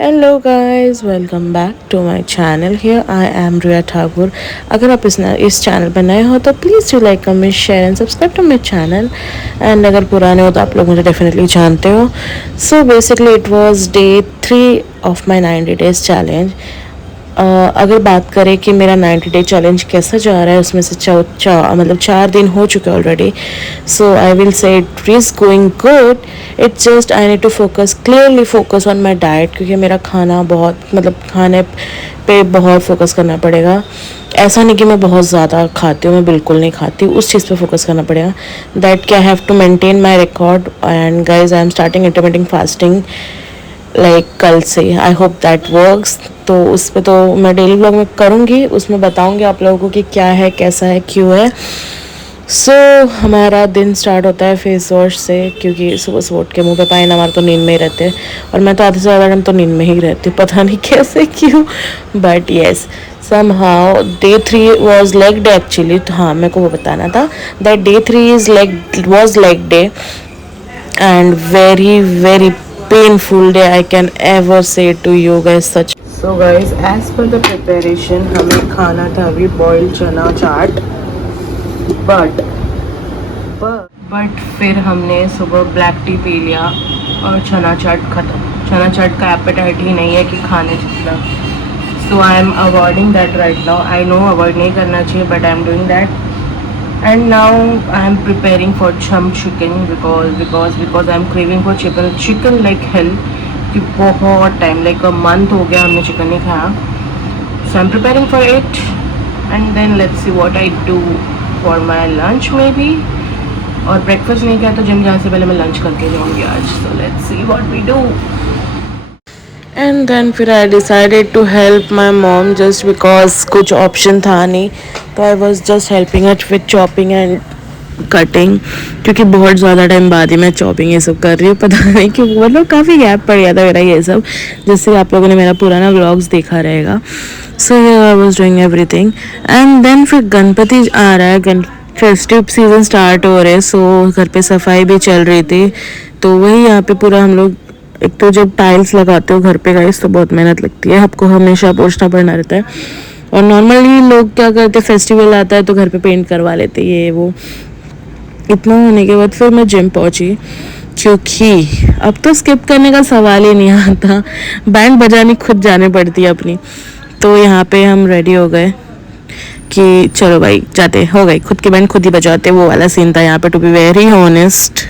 Hello guys, welcome back to my channel. Here I am Riya Thakur. अगर आप इस channel पर नए हो तो please do like, comment, share and subscribe to my channel. And अगर पुराने हो तो आप लोग मुझे डेफिनेटली जानते हो। So basically it was day 3 of my 90 days challenge. अगर बात करें कि मेरा 90 डे चैलेंज कैसा जा रहा है, उसमें से मतलब 4 दिन हो चुके already. So I will say it is going good. It's just I need to clearly focus on my diet, क्योंकि मेरा खाना बहुत मतलब खाने पे बहुत फोकस करना पड़ेगा। ऐसा नहीं कि मैं बहुत ज़्यादा खाती हूँ, मैं बिल्कुल नहीं खाती, उस चीज़ पे फोकस करना पड़ेगा। दैट क्या have to maintain my record. And guys I am starting intermediate fasting like कल से। I hope that works. तो उस पर तो मैं डेली ब्लॉग में करूँगी, उसमें बताऊँगी आप लोगों को कि क्या है, कैसा है, क्यों है। सो हमारा दिन स्टार्ट होता है फेस वॉश से, क्योंकि सुबह सुबह उठ के मुँह पे पानी ना मार तो नींद में ही रहते हैं। और मैं तो आधे से ज़्यादा टाइम तो नींद में ही रहती हूँ, पता नहीं कैसे क्यों, but yes somehow day 3 was leg day actually। तो हाँ, मेरे को वो बताना था that day 3 is leg day and very very painful day I can ever say to you guys such। So guys, as per the preparation हमें खाना था अभी बॉइल्ड चना चाट, बट फिर हमने सुबह ब्लैक टी पी लिया और चना चाट ख़त्म। चना चाट का एपेटाइट ही नहीं है कि खाने जितना। So I am avoiding that right now. I know avoid नहीं करना चाहिए, but I am doing that. And now I am preparing for some chicken because I am craving for chicken like hell, कि बहुत time like a month हो गया हमने chicken नहीं खाया। So I am preparing for it and then let's see what I do for my lunch maybe. और breakfast नहीं किया तो जिम जाने से पहले मैं लंच करके जाऊँगी आज। So let's see what we do. And then फिर I decided to help my mom just because कुछ ऑप्शन था नहीं, तो I was just helping it with chopping and cutting, क्योंकि बहुत ज़्यादा टाइम बाद ही मैं चॉपिंग ये सब कर रही हूँ। पता नहीं क्यों, मतलब काफ़ी गैप पड़ गया था मेरा ये सब, जिससे आप लोगों ने मेरा पुराना व्लॉग्स देखा रहेगा। So I was doing everything. And then फिर गणपति आ रहा है, फेस्टिव सीजन स्टार्ट हो रहे हैं। सो घर पे सफाई भी चल रही थी, तो वही यहाँ पे पूरा हम लोग, एक तो जब टाइल्स लगाते हो घर पे गाइस तो बहुत मेहनत लगती है, आपको हमेशा पोछना पड़ना रहता है। और नॉर्मली लोग क्या करते, फेस्टिवल आता है तो घर पे पेंट करवा लेते ये वो। इतना होने के बाद फिर मैं जिम पहुंची, क्योंकि अब तो स्किप करने का सवाल ही नहीं आता, बैंड बजानी खुद जाने पड़ती है अपनी। तो यहाँ पे हम रेडी हो गए कि चलो भाई जाते, हो गई खुद के बैंड खुद ही बजाते, वो वाला सीन था यहाँ पे, टू बी वेरी ऑनेस्ट।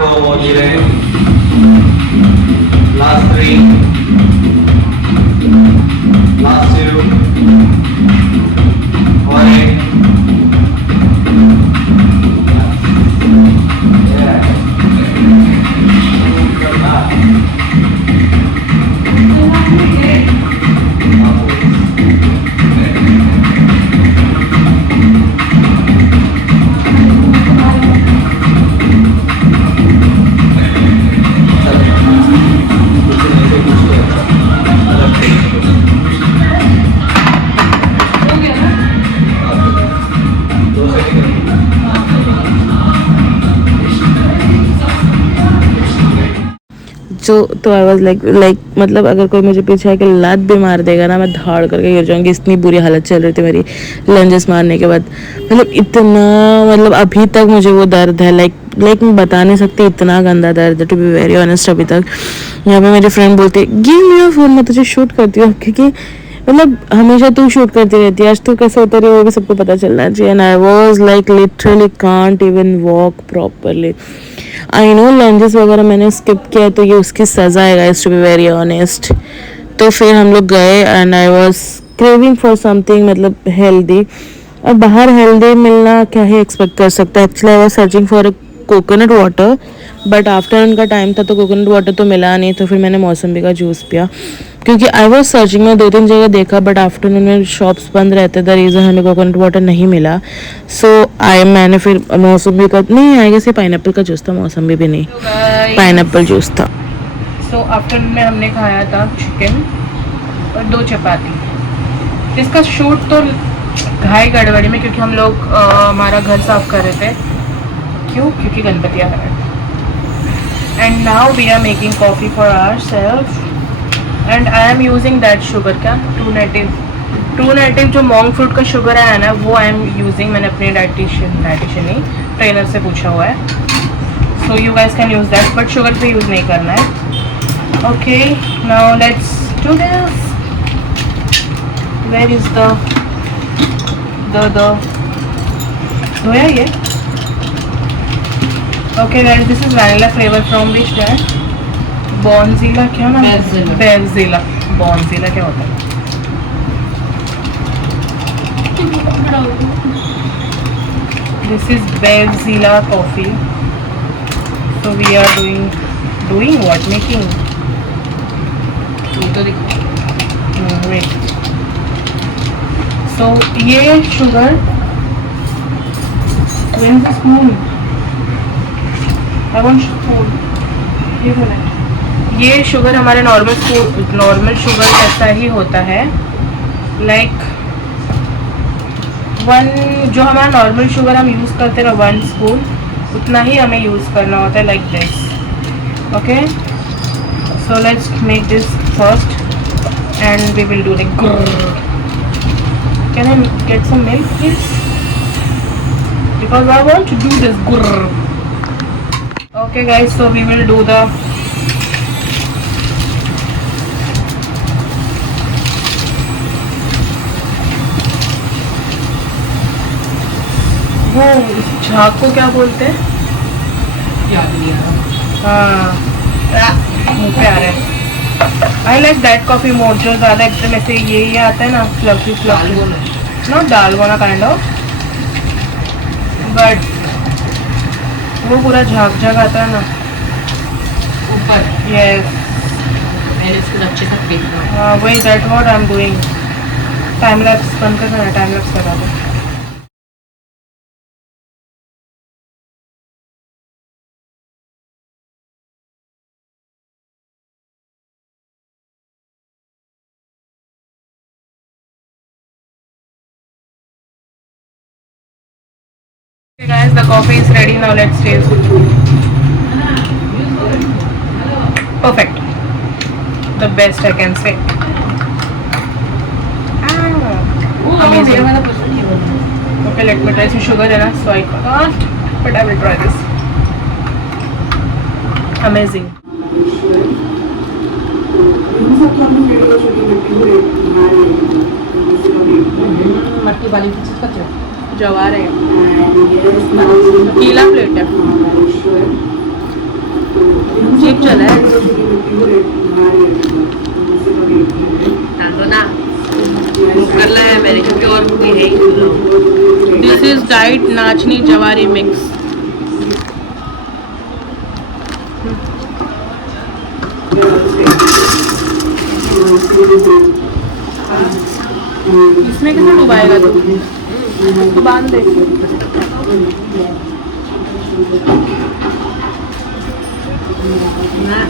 आपको जीरे, लास्ट 3, लास्ट 2 और 1। तो आई वॉज लाइक मतलब अगर कोई मुझे पीछे आके लात भी मार देगा ना, मैं धाड़ करके गिर जाऊंगी, इतनी बुरी हालत चल रही थी मेरी लंजेस मारने के बाद। मतलब इतना, मतलब अभी तक मुझे वो दर्द है, लाइक मैं बता नहीं सकती, इतना गंदा दर्द है, टू बी वेरी ऑनेस्ट। अभी तक यहाँ पे मेरी फ्रेंड बोलती है गिव मी योर फोन, मैं तुझे शूट करती हूँ, क्योंकि मतलब हमेशा तू शूट करती रहती है, आज तू कैसे उतरी वो भी सबको पता चलना चाहिए। And I was like literally can't even walk properly. I know lunges वगैरह मैंने स्किप किया तो ये उसकी सज़ा है guys, to be very honest. तो फिर हम लोग गए and I was craving for something मतलब हेल्दी, और बाहर हेल्दी मिलना क्या ही एक्सपेक्ट कर सकता है। Actually I was searching for a coconut water, but afternoon का टाइम था तो कोकोनट वाटर तो मिला नहीं, तो फिर मैंने मौसम्बी का जूस पिया, क्योंकि आई वॉज सर्चिंग में 2-3 जगह देखा, बट आफ्टरनून में शॉप्स बंद रहते, द रीज़न हमें कोकोनट वाटर नहीं मिला। सो मैंने फिर मौसम्बी का, नहीं आई गेस ये पाइनएप्पल का जूस था, मौसम्बी भी नहीं, पाइनएप्पल जूस था। सो आफ्टरनून में हमने खाया था चिकन और 2 चपाती। इसका शूट तो घाई गड़बड़ी में, क्योंकि हम लोग हमारा घर साफ कर रहे थे। क्यों? क्योंकि गणपति आ रहा है। And now we are making coffee for ourselves and I am using that sugar, क्या ट्रू नेटिव जो मॉन्ग फ्रूट का शुगर है ना, वो आई एम यूजिंग। मैंने अपने डाइटिशियन नहीं ट्रेनर से पूछा हुआ है। So you guys can use that, but sugar पे यूज़ नहीं करना है। Okay now let's do this. Where is the धोया ये। Okay guys, this is vanilla flavour from which brand? बॉन्जीला, क्या नाम? बेवजीला। बॉन्जीला क्या होता है? दिस इज बेवजीला coffee. So we are doing what? Making. Wait. So ये sugar, where is the spoon? I want spoon. ये बोला। ये शुगर हमारे नॉर्मल शुगर जैसा ही होता है, लाइक 1 जो हमारा नॉर्मल शुगर हम यूज़ करते हैं 1 स्पून, उतना ही हमें यूज़ करना होता है, like this. Okay so let's make this first and we will do like. Can I get some milk please, because I want to do this grrr. Okay guys, so we will do the वो इस झाग को क्या बोलते हैं? याद नहीं आ रहा। हाँ मुँह पे आ रहा है। आई लाइक दैट कॉफी मोर, जो ज़्यादा एकदम ऐसे ये आता है ना, fluffy not dalgona kind of, but वो पूरा झाग आता है ना ऊपर। यस मैंने इसको अच्छे से देखना। हाँ वही, that what I am doing. Time lapse बंद करना, टाइम लैप्स लगा दो। Okay guys, the coffee is ready now. Let's taste. Perfect. The best I can say. Amazing. Okay, let me try some sugar है ना, so I can't, but I will try this. Amazing. मट्टी वाली चीज का जवार है, गीला plate है। सांगतो ना कुकरला आहे मेरे क्योंकि और कोई है ही नहीं लोग। दिस इज डाइट नाचनी जवारी मिक्स। इसमें कैसे डुबाएगा तो बांध दे। ना